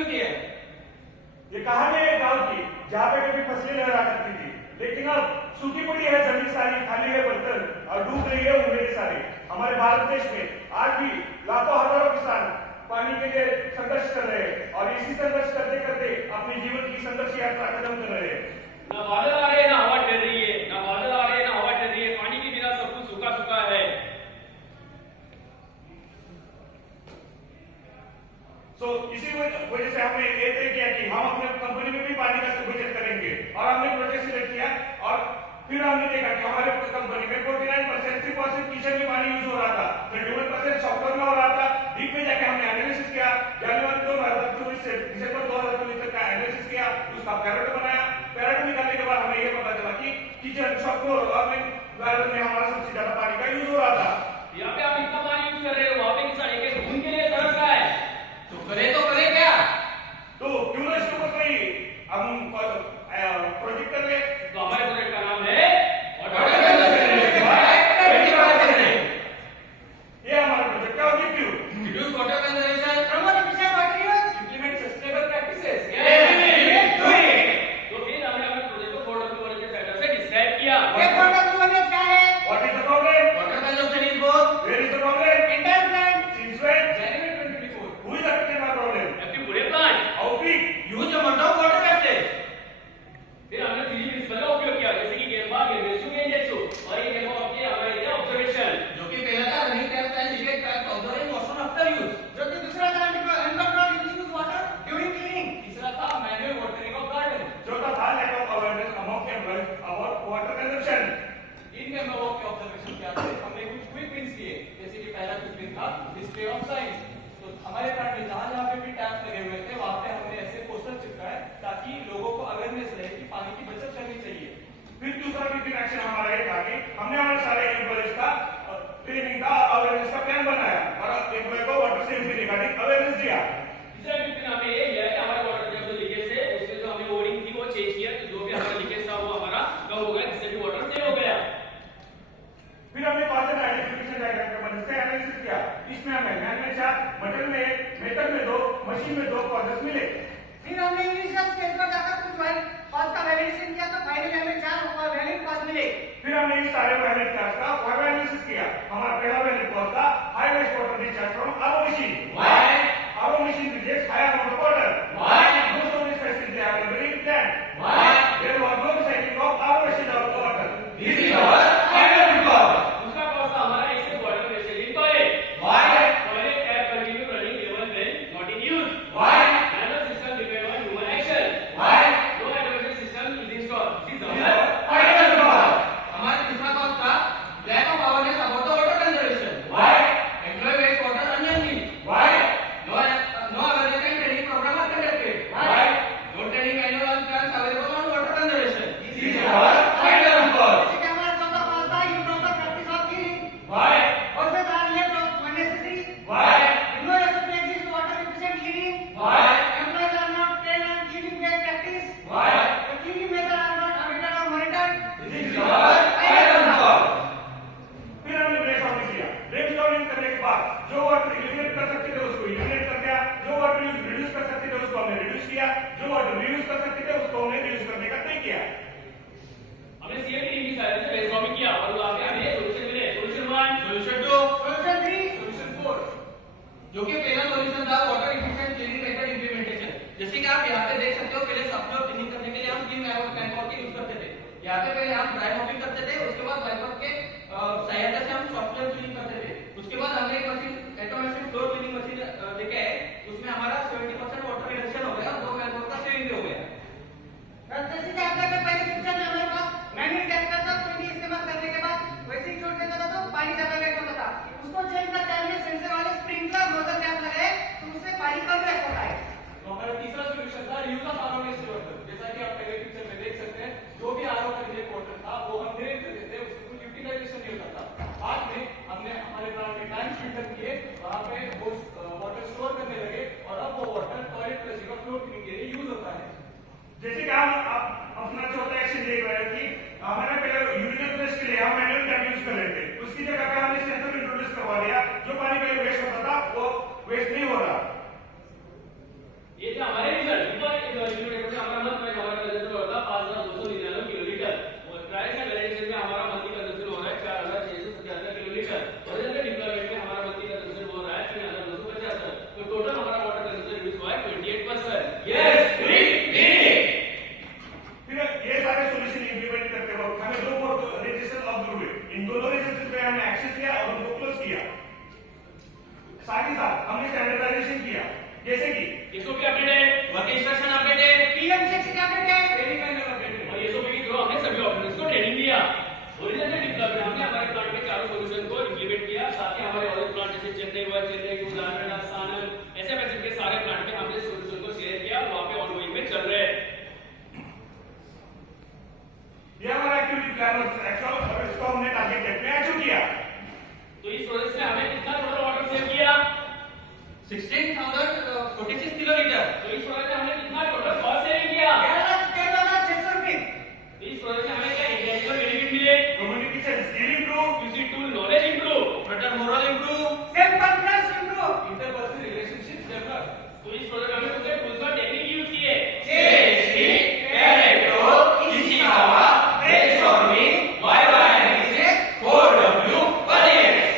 क्यों किया है? ये कहानी है गांव की जहाँ पे कभी फसलें लहरा करती थी, लेकिन अब सूखी पड़ी है जमीन, सारी खाली है बर्तन और डूब रही है उम्मीदें सारी। हमारे भारत देश में आज भी लाखों हजारों किसान पानी के लिए संघर्ष कर रहे हैं और इसी संघर्ष करते करते अपने जीवन की संघर्ष यात्रा खत्म कर रहे हैं। ना बादल आ रहे हैं, ना हवा ठहर रही है, ना बादल आ रहे हैं, ना हवा ठहर रही है। पानी के बिना सब कुछ सूखा सूखा है। इसी वजह से हमने ये तय किया कि हम अपने कंपनी में भी पानी का बचत करेंगे और हमने प्रोजेक्ट सिलेक्ट किया और फिर हमने देखा कि हमारे कंपनी में 49% 3% किचन में पानी यूज हो रहा था, 21% सॉफ्टवेयर में हो रहा था। डीप में जाके हमने एनालिसिस किया, जनवरी 2024 से दिसंबर 2024 तक का एनालिसिस किया, उसका पैरेटो बनाया। पैरेटो निकालने के बाद हमें ये पता चला कि किचन सॉफ्टवेयर और में हमारा सबसे ज्यादा पानी का यूज हो रहा था। यहाँ पे आप इतना पानी यूज कर रहे हो, वहाँ पे किसान एक बूंद के लिए तरस रहा है, तो करे क्या? तो क्यों ना इसके ऊपर कोई हम प्रोजेक्ट कर ले? तो हमारे प्रोजेक्ट का नाम है ये हमारा प्रोजेक्ट का objective, reduce water conservation, promote efficient water use, implement sustainable practices. तो फिर हमने अपने प्रोजेक्ट को 4W1 के सेटअप से डिस्क्राइब किया। ये 4W1 क्या है? What is the problem? Water consumption is both, where is the problem? Inter plant, since when? January 2024, who is affected by problem? Active पूरे plant, how big? Huge amount of water wastage. फिर हमने 3 principal का उपयोग किया, जैसे कि gemba, गेम्बेसु, गेंजेसु, और ये गेम्बा आपके हमारे लिए ऑब्जर्वेशन, जो कि पहला था running taps and leakage taps observing motion after use, जो कि दूसरा था uncontrolled use water during cleaning, तीसरा था मैनुअल वाटरिंग ऑफ गार्डन, चौथा था lack of awareness among employees about water consumption. इन गेम्बा के ऑब्जर्वेशन क्या थे? हमने कुछ क्विक विंस किए, जैसे कि पहला क्विक विन था डिस्प्ले ऑफ साइंस। तो हमारे प्लांट में जहां पे भी टैप्स लगे हुए थे, वहां पे हमने ऐसे पोस्टर चिपकाए ताकि लोगों को अवेयरनेस रहे कि पानी की बचत करनी चाहिए। फिर दूसरा भी एक्शन हमारा ये था कि हमने हमारे सारे एम्प्लॉइज का ट्रेनिंग का अवेयरनेस का प्लान बनाया और एम्प्लॉय को वाटर सेफ्टी रिगार्डिंग अवेयरनेस दिया। तीसरा क्विक विन हमें ये किया कि हमारे वाटर जब लीकेज थे उससे जो हमें ओरिंग थी वो चेंज किया, जो भी हमारा लीकेज था वो हमारा कम हो गया, जिससे भी वाटर सेव हो गया। फिर हमने कॉस्ट आइडेंटिफिकेशन डायग्राम के मदद से एनालिसिस किया। इसमें हमें मैन में 4, मटेरियल में 1, मेटल में 2, मशीन में 2 कॉजेस मिले। फिर हमने इनिशियल स्टेज पर जाकर कुछ कॉस्ट का वैलिडेशन किया, तो फाइनली हमें 4 वैलिड कॉस्ट मिले। फिर हमने इस सारे वैलिड कॉस्ट का फॉर एनालिसिस किया। हमारा पहला वैलिड कॉस्ट था high waste water discharge from RO machine. Why? RO machine rejects high amount of water. Why? Most of this facility are available in plant. Why? There was no recycling of RO machine out of water. This is our final cost. दूसरा cost था हमारा इससे water wastage in toilet. Why? Toilet tap continue running even when not in use. Why? Manual system depend on human action. Why? No automated system is installed. This is our final cost. हमारा तीसरा cost था lack of awareness about the water conservation. Why? Employ waste water unknowingly. Why? No awareness and training program are conducted. Why? No training manual and plans available on water conservation. This is our final cost. इसी के हमारा चौथा cost था improper practice of cleaning, why? और फिर था left of unnecessary, why? ignorance of exist water efficient cleaning, why? employees are not trained on cleaning best practice, why? the cleaning methods are not audited or monitored. This is our final cost. फिर हमने brainstorming किया। Brainstorming करने के बाद जो water eliminate कर सकते थे उसको एलिमिनेट कर दिया, जो वाटर रिड्यूस कर सकते थे उसको हमने रिड्यूस किया, जो वाटर रिड्यूस कर सकते थे उसको हमने रिड्यूस करने का तय किया। हमने सीएमडी टीम की सहायता से ब्रेनस्टॉर्मिंग किया और वहां पे हमें सॉल्यूशन मिले। Solution 1, solution 2, Solution 3, solution 4। जो कि पहला सॉल्यूशन था water efficient cleaning method implementation. जैसे कि आप यहां पे देख सकते हो, पहले सॉफ्टवेयर क्लीनिंग करने के लिए हम किम कैनवॉक के यूज करते थे। यहां पे पहले हम ड्राई मॉपिंग करते थे, उसके बाद वाइपर के सहायता से हम सॉफ्टवेयर क्लीनिंग करते थे। उसके बाद हमने एक machine automated floor cleaning machine लेके आए, उसमें हमारा 70% वाटर रिडक्शन हो गया और 2 कैनवॉक का सेविंग भी हो गया। जैसे कि आपने पहले पिक्चर में हमारे पास मैनुअल टैप का था, तो इस्तेमाल करने के बाद वैसे ही छोड़ देता था तो पानी ज्यादा वेस्ट होता था। उसको चेंज करके हमने सेंसर वाले स्प्रिंकलर नोजल टैप लगाए, तो उससे पानी कम वेस्ट होता है। तो हमारा तीसरा सॉल्यूशन था reuse of RO waste water. जैसा कि आप पहले पिक्चर में देख सकते हैं, जो भी आरओ का रिजेक्ट वाटर था वो हम ड्रेन करते थे, उसको यूटिलाइजेशन नहीं होता था। बाद में हमने 16,046 किलोलीटर। तो इस प्रोजेक्ट में हमने कितना टोटल कॉस्ट सेविंग किया? 13,600 रुपीज। इस प्रोजेक्ट में हमें क्या इंटेलेक्चुअल बेनिफिट मिले? Communication skill improve, UG tool knowledge improve, better moral improve, self confidence improve. Interpersonal relationship develop. तो इस प्रोजेक्ट में हमने कुछ टूल्स और टेक्निक यूज किए। JST, Pareto, Ishikawa, brainstorming, YY analysis, 4W, variance.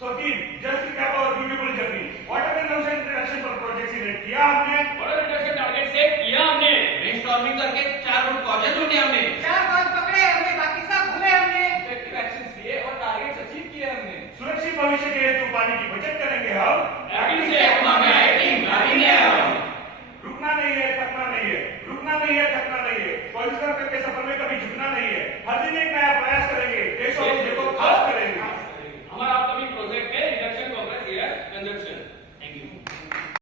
So team, just recap our beautiful journey. What are the notes and introduction पर project select किया हमने? और रिडक्शन टारगेट सेट किया हमने। ब्रेनस्टॉर्मिंग करके 4 रूट कॉजेज ढूंढे हमने।